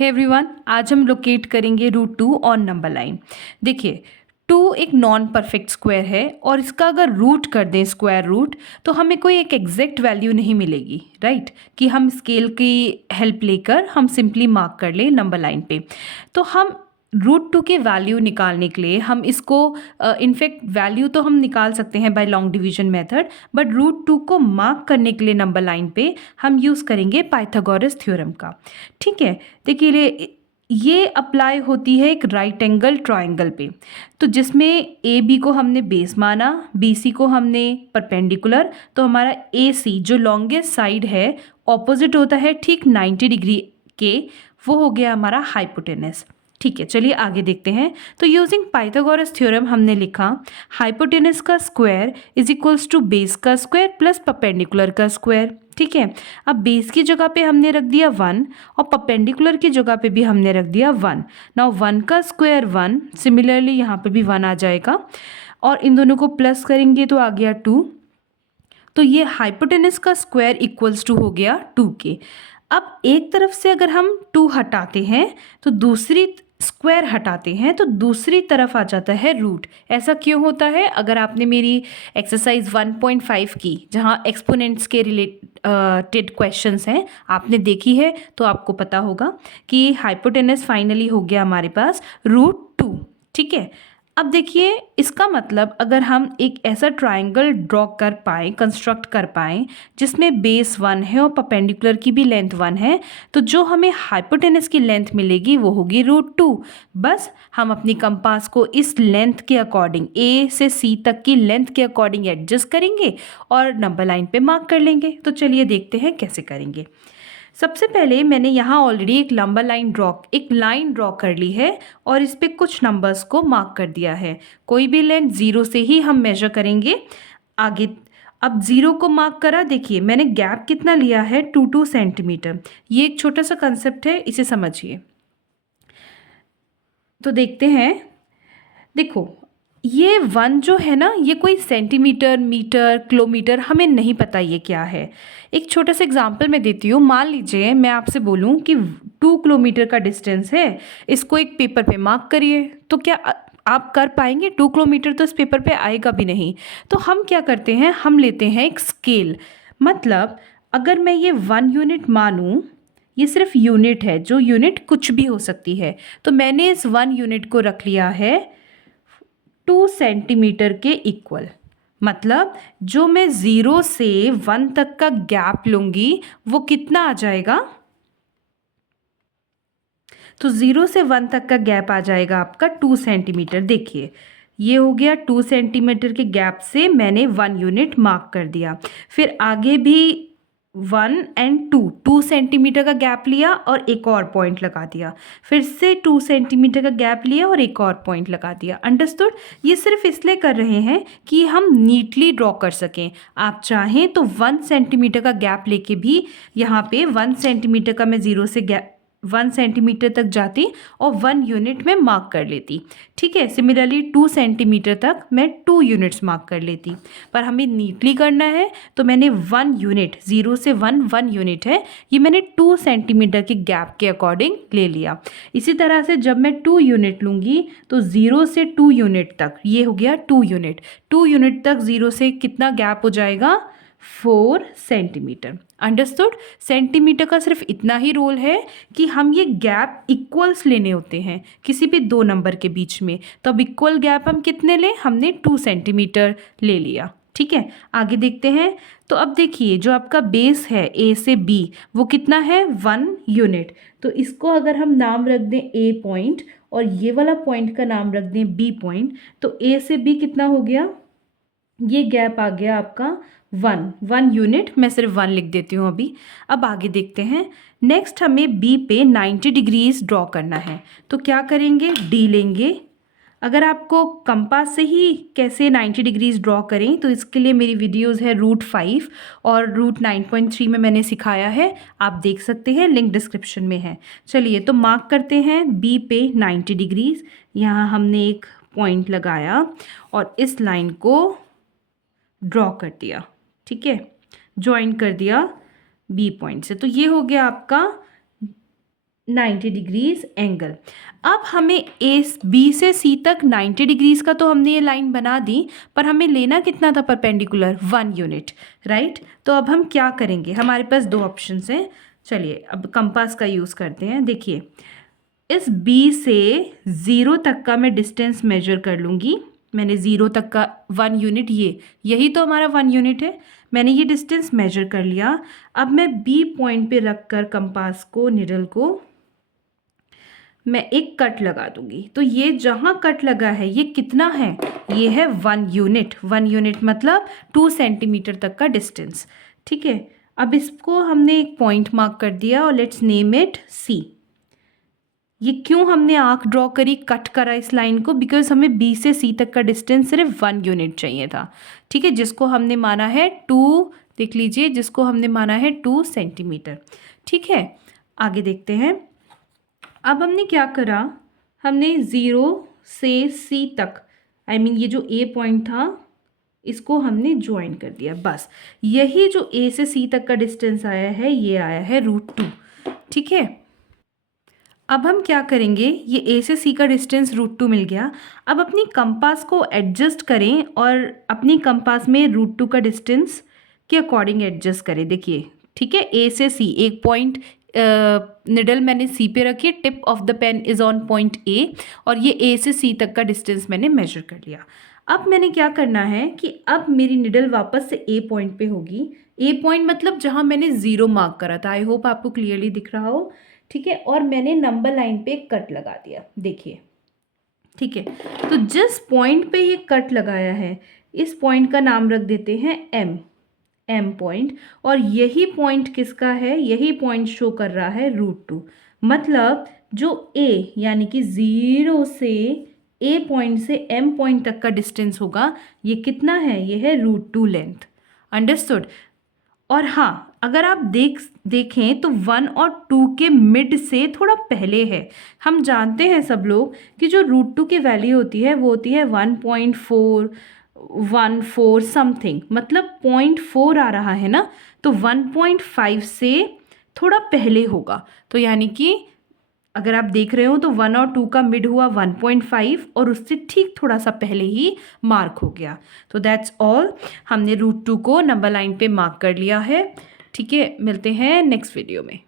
Hey everyone, आज हम locate करेंगे root two on number line. देखिए, टू एक नॉन परफेक्ट स्क्वायर है और इसका अगर रूट कर दें स्क्वायर रूट तो हमें कोई एक एग्जैक्ट वैल्यू नहीं मिलेगी, राइट। कि हम स्केल की हेल्प लेकर हम सिंपली मार्क कर लें नंबर लाइन पे। तो हम रूट टू के वैल्यू निकालने के लिए हम इसको इनफैक्ट वैल्यू तो हम निकाल सकते हैं by long division method, but root two को मार्क करने के लिए नंबर लाइन पे हम यूज़ करेंगे पाइथागोरस थ्योरम का। ठीक है, देखिए ये अप्लाई होती है एक राइट एंगल ट्रायंगल पे। तो जिसमें ए बी को हमने बेस माना, बी सी को हमने परपेंडिकुलर, तो हमारा ए सी जो लॉन्गेस्ट साइड है ऑपोजिट होता है ठीक 90 डिग्री के, वो हो गया हमारा हाइपोटेनस। ठीक है, चलिए आगे देखते हैं। तो यूजिंग पाइथागोरस थ्योरम हमने लिखा हाइपोटेनस का square is equals to base का स्क्वायर प्लस परपेंडिकुलर का स्क्वायर। ठीक है, अब बेस की जगह पे हमने रख दिया 1 और परपेंडिकुलर की जगह पे भी हमने रख दिया 1। नाउ 1 का स्क्वायर 1, सिमिलरली यहाँ पे भी 1 आ जाएगा और इन दोनों को प्लस करेंगे तो आ गया 2। तो ये हाइपोटेनस का स्क्वायर इक्वल्स टू हो गया 2 के। अब एक तरफ से अगर हम 2 हटाते हैं तो दूसरी स्क्वायर हटाते हैं तो दूसरी तरफ आ जाता है रूट। ऐसा क्यों होता है? अगर आपने मेरी एक्सरसाइज 1.5 की, जहाँ एक्सपोनेंट्स के रिलेटेड क्वेश्चंस हैं, आपने देखी है तो आपको पता होगा कि हाइपोटेनस फाइनली हो गया हमारे पास √2। ठीक है, अब देखिए इसका मतलब अगर हम एक ऐसा ट्रायंगल ड्रॉ कर पाएँ, कंस्ट्रक्ट कर पाएँ जिसमें बेस 1 है और परपेंडिकुलर की भी लेंथ 1 है, तो जो हमें हाइपोटेनस की लेंथ मिलेगी वो होगी √2। बस हम अपनी कंपास को इस लेंथ के अकॉर्डिंग, ए से सी तक की लेंथ के अकॉर्डिंग एडजस्ट करेंगे और नंबर लाइन पे मार्क कर लेंगे। तो चलिए देखते हैं कैसे करेंगे। सबसे पहले मैंने यहाँ ऑलरेडी एक लंबा लाइन ड्रॉ कर ली है और इस पे कुछ नंबर्स को मार्क कर दिया है। कोई भी लेंथ 0 से ही हम मेजर करेंगे आगे। अब 0 को मार्क करा, देखिए मैंने गैप कितना लिया है 2 सेंटीमीटर। ये एक छोटा सा कंसेप्ट है, इसे समझिए। तो देखते हैं, देखो ये 1 जो है ना, ये कोई सेंटीमीटर, मीटर, किलोमीटर हमें नहीं पता ये क्या है। एक छोटा सा एग्जांपल मैं देती हूँ। मान लीजिए मैं आपसे बोलूँ कि 2 किलोमीटर का डिस्टेंस है, इसको एक पेपर पे मार्क करिए, तो क्या आप कर पाएंगे? 2 किलोमीटर तो इस पेपर पे आएगा भी नहीं। तो हम क्या करते हैं, हम लेते हैं एक स्केल। मतलब अगर मैं ये 1 यूनिट मानूँ, ये सिर्फ यूनिट है, जो यूनिट कुछ भी हो सकती है, तो मैंने इस 1 यूनिट को रख लिया है 2 सेंटीमीटर के इक्वल। मतलब जो मैं 0 से 1 तक का गैप लूँगी वो कितना आ जाएगा? तो 0 से 1 तक का गैप आ जाएगा आपका 2 सेंटीमीटर। देखिए ये हो गया 2 सेंटीमीटर के गैप से मैंने 1 यूनिट मार्क कर दिया। फिर आगे भी 1 एंड 2 सेंटीमीटर का गैप लिया और एक और पॉइंट लगा दिया। फिर से 2 सेंटीमीटर का गैप लिया और एक और पॉइंट लगा दिया। अंडरस्टूड? ये सिर्फ इसलिए कर रहे हैं कि हम नीटली ड्रॉ कर सकें। आप चाहें तो 1 सेंटीमीटर का गैप लेके भी यहाँ पे 1 सेंटीमीटर का मैं 0 से 1 सेंटीमीटर तक जाती और 1 यूनिट में मार्क कर लेती। ठीक है, सिमिलरली 2 सेंटीमीटर तक मैं 2 यूनिट्स मार्क कर लेती। पर हमें नीटली करना है तो मैंने 1 यूनिट, 0 से 1 यूनिट है, ये मैंने 2 सेंटीमीटर के गैप के अकॉर्डिंग ले लिया। इसी तरह से जब मैं 2 यूनिट लूँगी तो 0 से 2 यूनिट तक, ये हो गया 2 यूनिट। 2 यूनिट तक 0 से कितना गैप हो जाएगा? 4 सेंटीमीटर। अंडरस्टूड? सेंटीमीटर का सिर्फ इतना ही रोल है कि हम ये गैप इक्वल्स लेने होते हैं किसी भी दो नंबर के बीच में। तो अब इक्वल गैप हम कितने लें? हमने 2 सेंटीमीटर ले लिया। ठीक है, आगे देखते हैं। तो अब देखिए जो आपका बेस है ए से बी, वो कितना है? 1 यूनिट। तो इसको अगर हम नाम रख दें ए पॉइंट और ये वाला पॉइंट का नाम रख दें बी पॉइंट, तो ए से बी कितना हो गया? ये गैप आ गया आपका 1 यूनिट। मैं सिर्फ 1 लिख देती हूँ अभी। अब आगे देखते हैं। नेक्स्ट हमें बी पे 90 डिग्रीज ड्रॉ करना है, तो क्या करेंगे? डी लेंगे। अगर आपको कंपास से ही कैसे 90 डिग्रीज ड्रॉ करें तो इसके लिए मेरी वीडियोस है √5 और √9.3 में मैंने सिखाया है, आप देख सकते हैं, लिंक डिस्क्रिप्शन में है। चलिए तो मार्क करते हैं बी पे 90 डिग्रीज। यहाँ हमने एक पॉइंट लगाया और इस लाइन को ड्रॉ कर दिया। ठीक है, ज्वाइन कर दिया बी पॉइंट से। तो ये हो गया आपका 90 डिग्रीज एंगल। अब हमें ए बी से सी तक 90 डिग्रीज का तो हमने ये लाइन बना दी, पर हमें लेना कितना था परपेंडिकुलर? 1 unit, right. तो अब हम क्या करेंगे, हमारे पास दो ऑप्शंस हैं। चलिए अब कंपास का यूज़ करते हैं। देखिए इस बी से 0 तक का मैं डिस्टेंस मेजर कर लूँगी। मैंने 0 तक का 1 यूनिट, यही तो हमारा 1 यूनिट है। मैंने ये डिस्टेंस मेजर कर लिया। अब मैं बी पॉइंट पे रख कर कंपास को, निडल को मैं एक कट लगा दूंगी। तो ये जहाँ कट लगा है ये कितना है? ये है 1 यूनिट। 1 यूनिट मतलब 2 सेंटीमीटर तक का डिस्टेंस। ठीक है, अब इसको हमने एक पॉइंट मार्क कर दिया और लेट्स नेम इट सी। ये क्यों हमने आर्क ड्रॉ करी, कट करा इस लाइन को? बिकॉज हमें बी से सी तक का डिस्टेंस सिर्फ 1 यूनिट चाहिए था। ठीक है, जिसको हमने माना है 2, देख लीजिए, जिसको हमने माना है 2 सेंटीमीटर। ठीक है, आगे देखते हैं। अब हमने क्या करा, हमने 0 से सी तक, आई मीन ये जो ए पॉइंट था इसको हमने ज्वाइन कर दिया। बस यही जो ए से सी तक का डिस्टेंस आया है ये आया है √2। ठीक है, अब हम क्या करेंगे, ये ए से सी का डिस्टेंस √2 मिल गया। अब अपनी कंपास को एडजस्ट करें और अपनी कंपास में √2 का डिस्टेंस के अकॉर्डिंग एडजस्ट करें। देखिए ठीक है, ए से सी एक पॉइंट, निडल मैंने सी पे रखी, tip of the pen is on point A, और ये ए से सी तक का डिस्टेंस मैंने मेजर कर लिया। अब मैंने क्या करना है कि अब मेरी निडल वापस से ए पॉइंट पे होगी। ए पॉइंट मतलब जहाँ मैंने 0 मार्क करा था। आई होप आपको क्लियरली दिख रहा हो। ठीक है, और मैंने नंबर लाइन पे एक कट लगा दिया, देखिए। ठीक है, तो जिस पॉइंट पे ये कट लगाया है इस पॉइंट का नाम रख देते हैं एम पॉइंट, और यही पॉइंट किसका है? यही पॉइंट शो कर रहा है √2। मतलब जो ए यानी कि 0 से ए पॉइंट से एम पॉइंट तक का डिस्टेंस होगा, ये कितना है? ये है √2 लेंथ। अंडरस्टूड? और हाँ, अगर आप देखें तो 1 और 2 के मिड से थोड़ा पहले है। हम जानते हैं सब लोग कि जो √2 की वैल्यू होती है वो होती है 1.414 समथिंग, मतलब 0.4 आ रहा है ना, तो 1.5 से थोड़ा पहले होगा। तो यानी कि अगर आप देख रहे हो तो 1 और 2 का मिड हुआ 1.5 और उससे ठीक थोड़ा सा पहले ही मार्क हो गया। तो दैट्स ऑल, हमने √2 को नंबर लाइन पे मार्क कर लिया है। ठीक है, मिलते हैं नेक्स्ट वीडियो में।